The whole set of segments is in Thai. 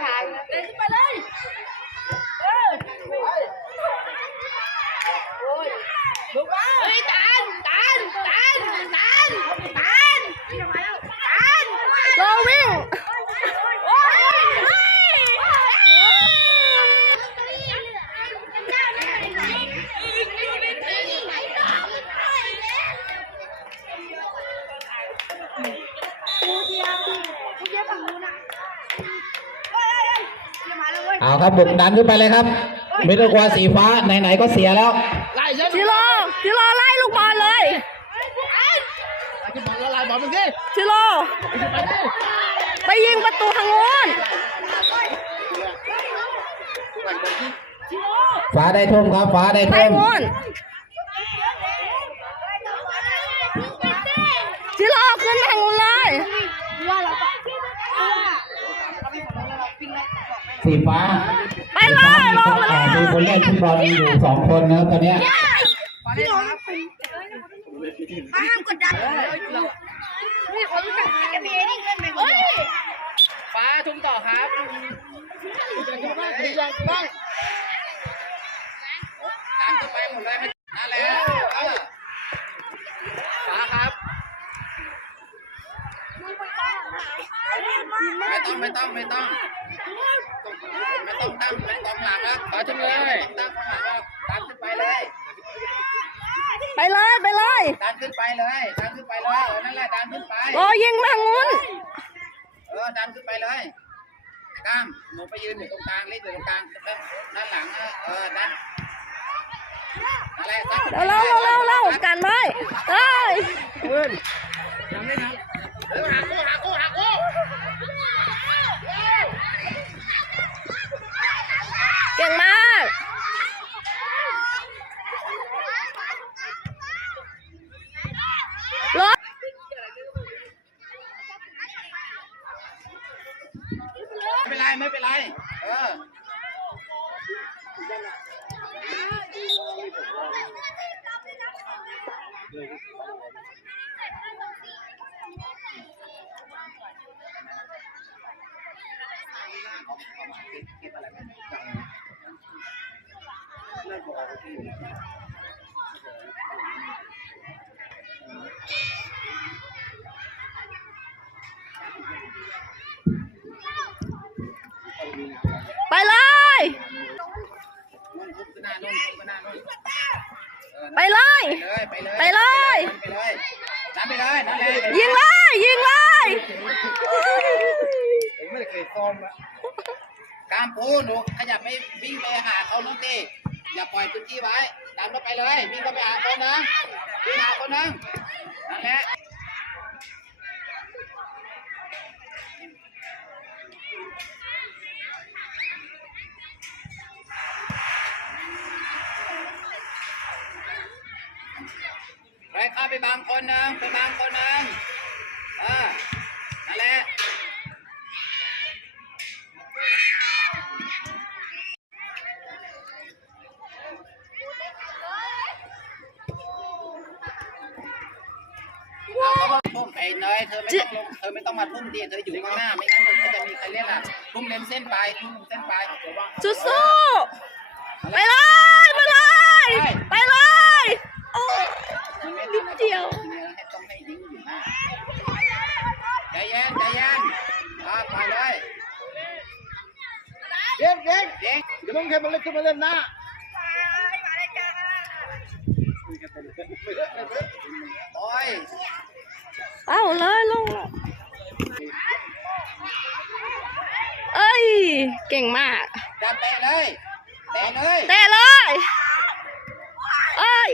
ช้างนะเดินขึ้นไปเลยเออโอ้ยลุกมาเฮ้ยตันตันตันตันตานตาน รอวิ่ง โอ้ย เอาครับบุกดันขึ้นไปเลยครับไม่ต้องกลัวสีฟ้าไหนๆก็เสียแล้วไล่เส้นชิโร่ชิโร่ไล่ลูกบอลเลยไล่ขึ้นบอลละลายบอลมันสิชิโร่ไปยิงประตูทางโน้นฟ้าได้ทุ่มครับฟ้าได้ไปทุ่ม โน้นชิโร่ขึ้นทางโน้นเลย สีฟ้าไปเลยลงมาเลอ่ายมีคนเล่นฟุตบอลอยู่สองคนนะครับตอนเนี้ยห้ามกดดันนี่คนรู้จักจะมีไอ้นี่เงินไหมเฮ้ยฟ้าทุ่มต่อครับดีอย่างบ้างตามขึ้นไปหมดเลยไม่นั่นแหละเออฟ้าครับไม่ต้องไม่ต้องไม่ต้อง ไม่ต้องตั้งไม่ต้องหลังครับขอจังเลยตั้งข้างหลังครับตามขึ้นไปเลยไปเลยไปเลยดันขึ้นไปเลยดันขึ้นไปเลยเออนั่นแหละดันขึ้นไปโอ้ยิงทางโน้นเออดันขึ้นไปเลยกล้ามหนูไปยืนอยู่ตรงกลางเล่นอยู่ตรงกลางด้านหลังนะเออดันอะไรซัดเร็วเร็วเร็วเร็วกันไว้เอ้ยเออหาคู่หาคู่หาคู่ เก่งมาก รถ ไม่เป็นไรไม่เป็นไรเออไปเลย นู่นขึ้นหน้านู่นขึ้นหน้านู่นเออ ไปเลยเลยไปเลยไปเลยไปเลยดันไปเลยนั่นแหละยิงเลย ยิงเลยไม่ได้เคยซ้อมอะกามปูหนูขยับไม่วิ่งไปหาเขาน้องตีอย่าปล่อยพื้นที่ไว้ตามเข้าไปเลยวิ่งเข้าไปหาคนนะวิ่งหาคนนึงนั่นแหละ เข้าไปบางคนนึงไปบางคนนึงเออนั่นแหละเอาเขามาทุ่มไอ้เนยเธอไม่ต้องลงเธอไม่ต้องมาทุ่มดิเธออยู่ข้างหน้าไม่งั้นเธอจะมีใครเล่นล่ะทุ่มเลนเส้นไปทุ่มเส้นไปสู้สู้ๆไปเลยไปเลยไปเลยโอ้มั นไม่นิดเดียวให้ต้องให้ดิ้งอยู่หน้าใจเย็นใจเย็นอ่าไปเลยเด็กเด็กเด็กเดี๋ยวมึงแค่มาเล่นขึ้นมาเล่นหน้าโอ้ยเอาเลยลงเลยเอ้ย เก่งมากจับเตะเลย เตะเลย เตะเลย เอ้ย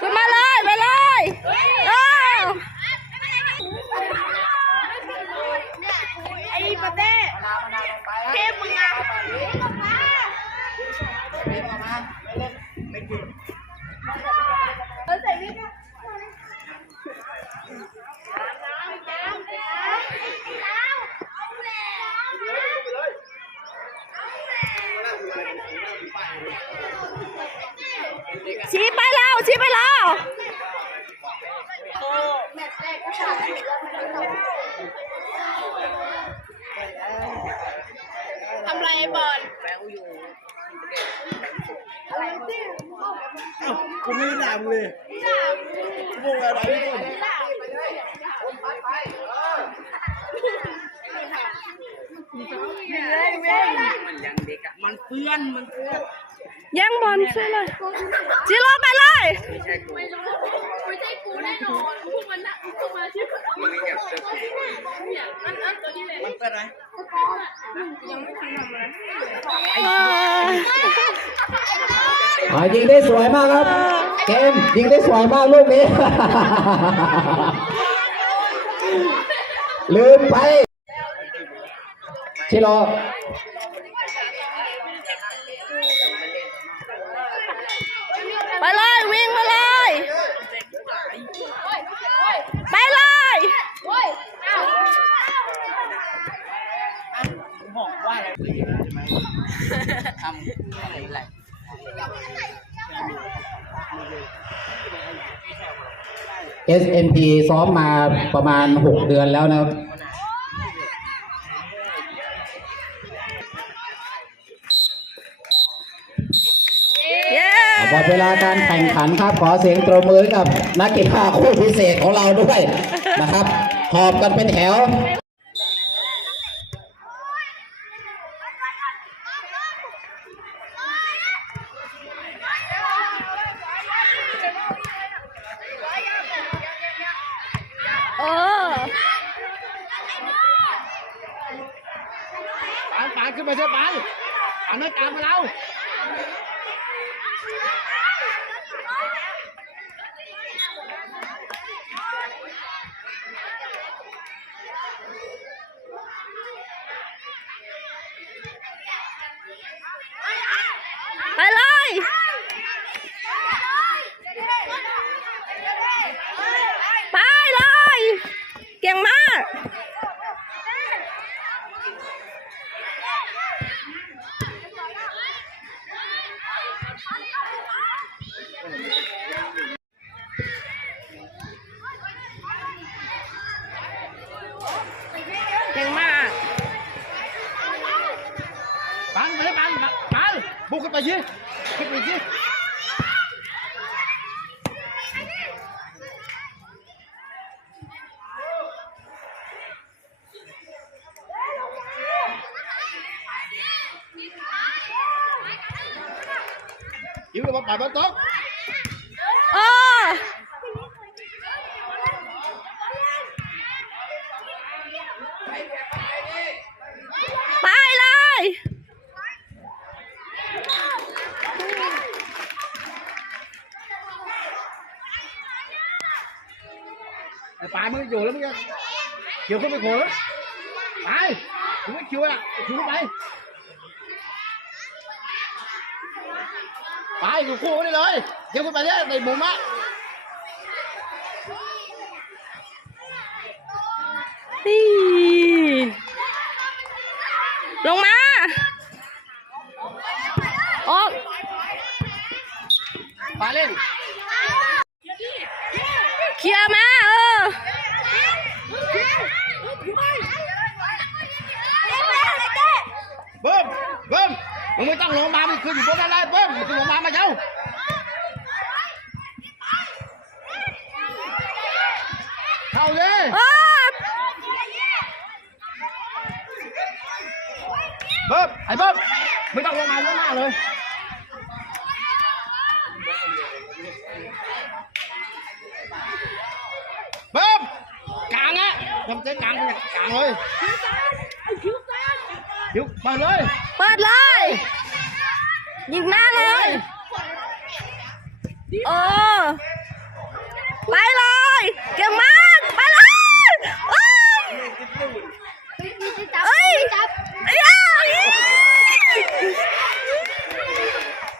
ขึ้นมาเลย ไปเลยเอ้า ไอ้ประเต้ มานาวมานาวลงไป เทพมึงอะ เทพออกมาไม่เล่นไม่ ทำไรบอล กู ไม่ได้ด่ามึงเลยกูบอกอะไรไม่รู้มันเปื้อนมันเปื้อนแย่งบอลใช่เลยจิโร่ไปเลย ไม่ใช่กูแน่นอนพวกมันน่ะ พวกมาชื่อเนี่ยอันอันตัวนี้เลยมันเป็นไรอ่ายิงได้สวยมากครับ เกมยิงได้สวยมากลูกนี้ ลืมไปชิโร่ ไปเลยวิ่งมาเลย ไปเลย บอกว่าอะไรทำอะไรอะไรเอสเอ็นพีซ้อมมาประมาณ6เดือนแล้วนะครับเย้หมดเวลาการแข่งขันครับขอเสียงตรบมือให้กับนักกีฬาคู่พิเศษของเราด้วยนะครับ หอบกันเป็นแถว เออ ปานปานขึ้นมาเถอะปานปานไม่ตามมาเราไปเลย ไปเลย เก่งมาก เก่งมาก ปานไปปานปานบุกขึ้นไปยิขึ้นไปยิ ยิ้มเลยว่าปานบอลตกเออไปเลย ไอ้ปานมึงอยู่แล้วมึงจะเขียวขึ้นไปโขนแล้วไปมึงไม่คิวอะคิวไปไปอยู่คู่นี่เลยเดี๋ยวขึ้นไปเนี่ยในมุมอะนี่ลงมาออกปาเล่น เคลียร์มาเออเบิ้มเบิ้มมึงไม่ต้องลงมามึงคืออยู่บนนั้นเลยเบิ้มมึงคือลงมามาเจ้าเข้าเลย เออ เบิ้มไอ้เบิ้มไม่ต้องลงมาลงหน้าเลยเบิ้มกลางอะ ทำเจ๊กลางไปกลางเลยคิวมาเลย เปิดเลย ยิงหน้าเลยเออไปเลย เก่งมาก ไปเลยเอ้ยเอ้ยเอ้ย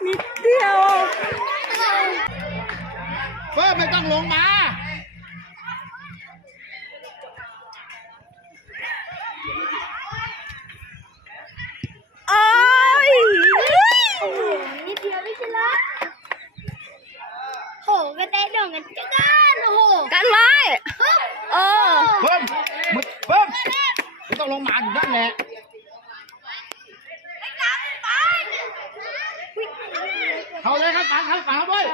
นิดเดียว เบิ้มไม่ต้องลงมา โอ้ย นิดเดียวไม่ใช่ละโหกระเตะโด่งกันจังกันโอ้โห กันไว้ โลงมาอยู่นั่นแหละเขาเลยครับปังครับปังด้วย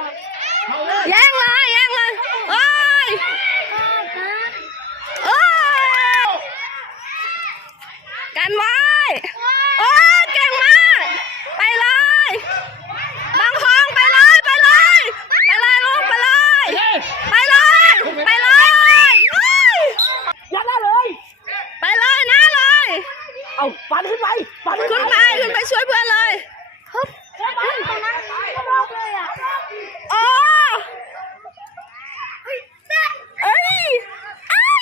เขาเลย แย่งเลยแย่งเลยเอ้ยเอ้ย กันไว้โอ้ยเก่งมาก ไปเลยบางคองไปเลยไปเลย ไปเลยลูกไปเลย ไปเลย ไปเลยยัดหน้าเลย ไปเลยหน้าเลย เอาปันขึ้นไปปันขึ้นไปขึ้นไปช่วยเพื่อนเลยโอ้เอ้ยอ้าว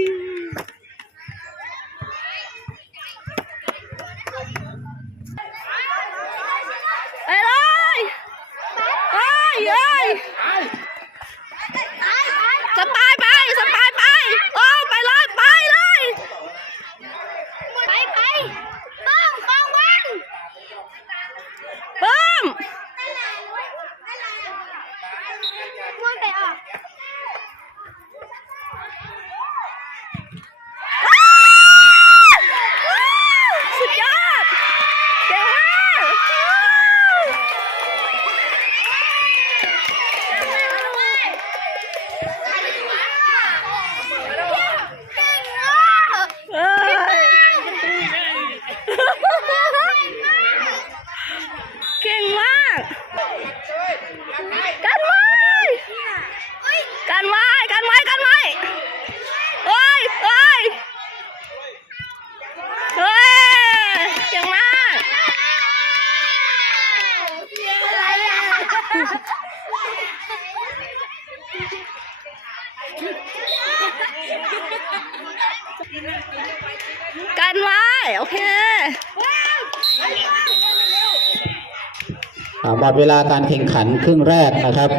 ไปเลยเอ้ยเอ้ย สปายไปสปายไปโอ้ไปเลยไปเลย ไปไปบ้องบ้องบ้อง ปึ้ม ว่างไปออก สุดยอดเก่งมากเอ้ยเก่งมาก กันไว้ กันไว้ กันไว้ กันไว้เฮ้ยเฮ้ยเฮ้ยเก่งมาก กันไว้ โอเค อ่า หมดเวลาการแข่งขันครึ่งแรกนะครับ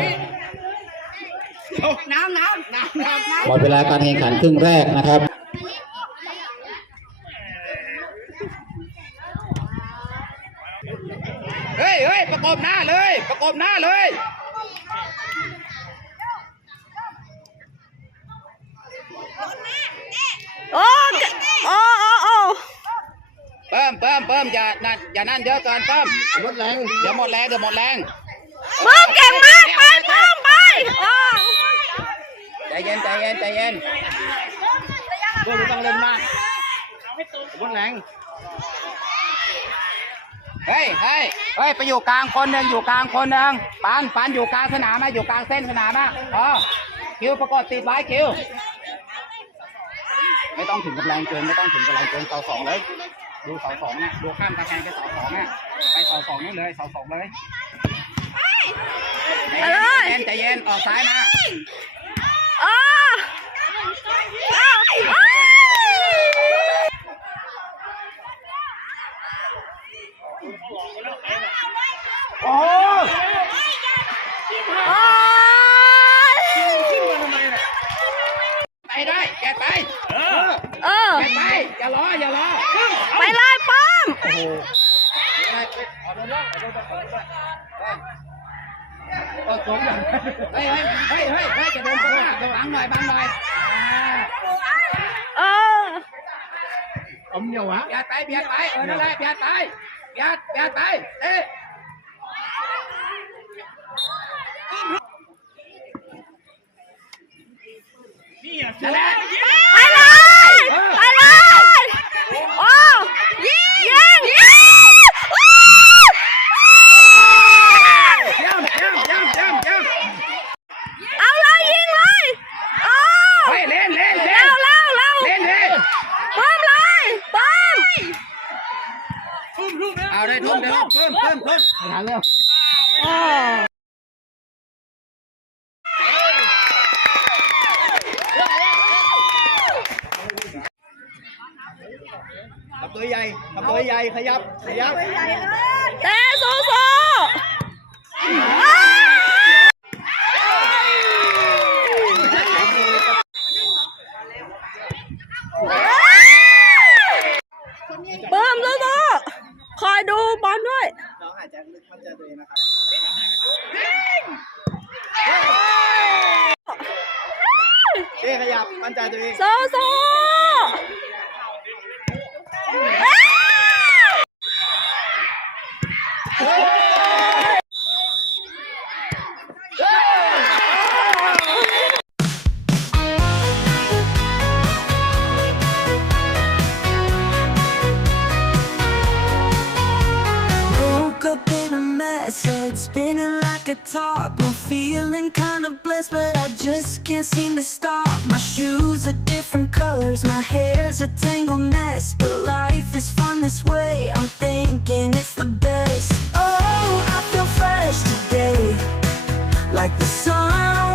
น้ำน้ำน้ำน้ำหมดเวลาการแข่งขันครึ่งแรกนะครับเฮ้ยเฮ้ยประกบหน้าเลย ประกบหน้าเลย เพิ่มเพิ่มเพิ่มอย่านั่นอย่านั่นเยอะเกินเพิ่มรถแรงเดี๋ยวหมดแรงเดี๋ยวหมดแรงเพิ่มเก่งมากไปเพิ่มไปโอ้ใจเย็นใจเย็นใจเย็นรถไม่ต้องเล่นมากรถแรงเฮ้ยเฮ้ยเฮ้ยไปอยู่กลางคนหนึ่งอยู่กลางคนหนึ่งปานปานอยู่กลางสนามนะอยู่กลางเส้นสนามนะพอคิวประกอบติดไว้คิว ไม่ต้องถึงกับแรงเกินไม่ต้องถึงกับแรงเกินเสาสองเลย ดูเสาสองเนี่ยดูข้ามตะแคงไปเสาสองเนี่ยไปเสาสองนี่เลยเสาสองเลยไปเลยใจเย็นใจเย็นออกซ้ายมาโอ้โอ้โอ้โอ้โห โอ้ย ไปได้แกไปเออ เออ แกไปอย่ารออย่ารอ ไปเลยป้อม ไปไปเอาลงด้วยเอาลงด้วยเอาลงด้วยเออ ก็สมอย่างเฮ้ยเฮ้ยเฮ้ยเฮ้ยเฮ้ยจะโดนข้างหน้าจะบังหน่อยบังหน่อยอ่าเอออมเหนียววะเบียดไปเบียดไปเออนั่นแหละเบียดไปเบียดเบียดไปเอ๊ะนั่นแหละ ไปเลยไปเลยโอ้ยิงยิงยิงโอ้ เยี่ยมเยี่ยมเยี่ยมเยี่ยมเยี่ยม เอาเลยยิงเลยโอ้ เฮ้ยเล่นเล่นเล่ เร็ น วเร็วเร็ว เล่นเล่น ป้อมเลยป้อม เอาได้ทุ่มได้ทุ่มเพิ่มเพิ่มเพิ่ม ไม่ทันแล้ว โอ้ ทำ ตัวใหญ่ทำตัวใหญ่ขยับขยับ เตะสู้สู้เบิ่มสู้สู้คอยดูบอลด้วย น้องอาจจะลึกมันจะตัวเองนะครับองขยับมั่นใจตัวเองสู้สู้ Yeah. seem to stop. My shoes are different colors My hair's a tangled mess. But life is fun this way I'm thinking it's the best. Oh, I feel fresh today Like the sun.